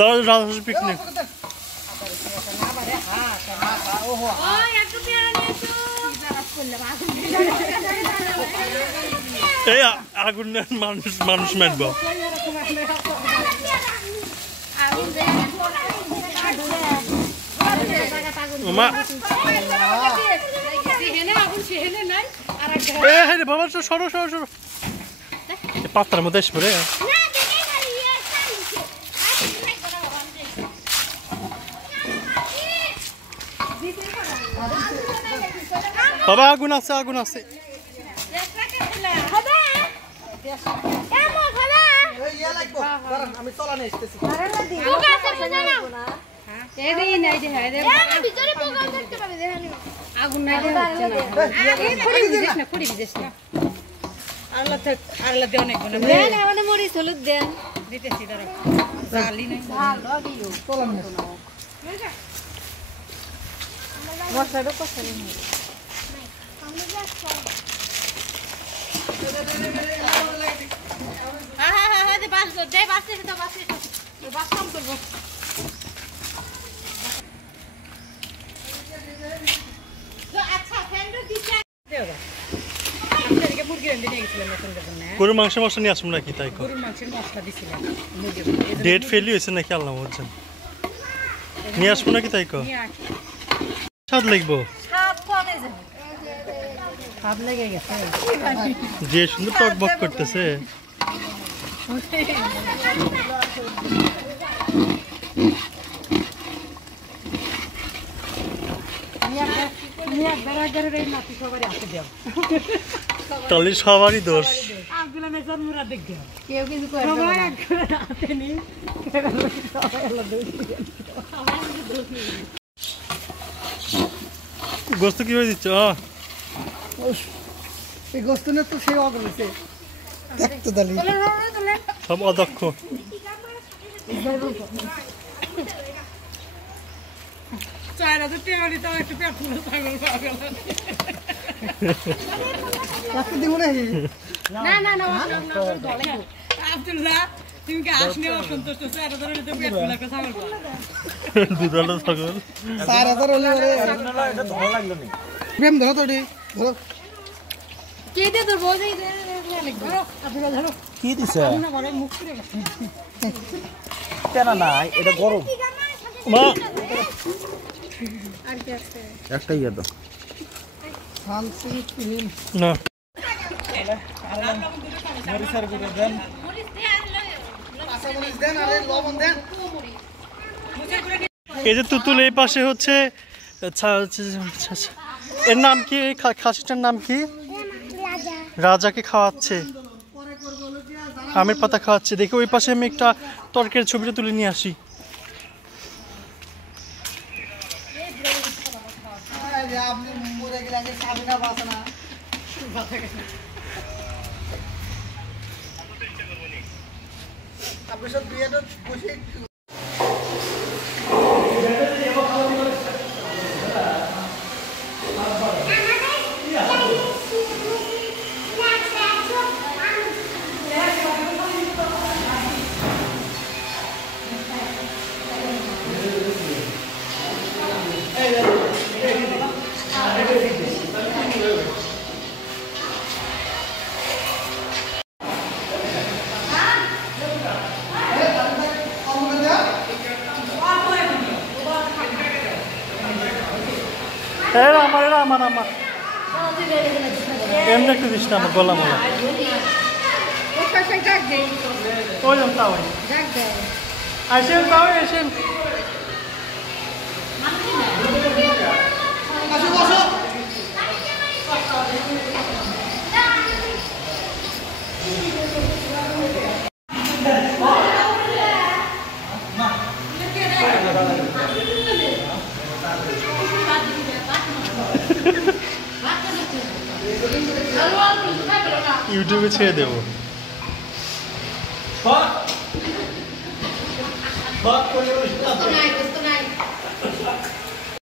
দশ রাজহাঁস পিকনিক। এই আগুন মানুষ মানুষ মারব। বাবা সরো সরো সরো পাত্রার মধ্যে এসে পড়ে। বাবা আগুন আছে আগুন আছে। মরিচ হলুদ দেন দিতেছি মশলাটা কষানো গরুর মাংসের মশলা নিয়ে আসবো নাকি? তাই ডেট ফেলি হয়েছে নাকি আল্লাহ বলছেন নিয়ে আসবো নাকি? তাই স্বাদ লাগবো যে সুন্দর টকবক করতেছে। তাহলে সবারই দোষ। গোস্ত কিভাবে দিচ্ছ? গোস্ত না তো সেই অগলেছে দেখতে দালি সব অদক্ষ। কি দিছে না এটা গরম একটাই ইয়ে দাও না। এই যে তুতুল এই পাশে হচ্ছে এর নাম কি? খাসিটার নাম কি? রাজাকে খাওয়াচ্ছে, আমের পাতা খাওয়াচ্ছে। দেখি ওই পাশে আমি একটা তরকারির ছবিটা তুলে নিয়ে আসি। আমার এমনি একটু দিস না আমার গলা মোলা তাও আসেন তাও এসেন। ইউটিউবে ছেড়ে দেবো। Fuck! Fuck!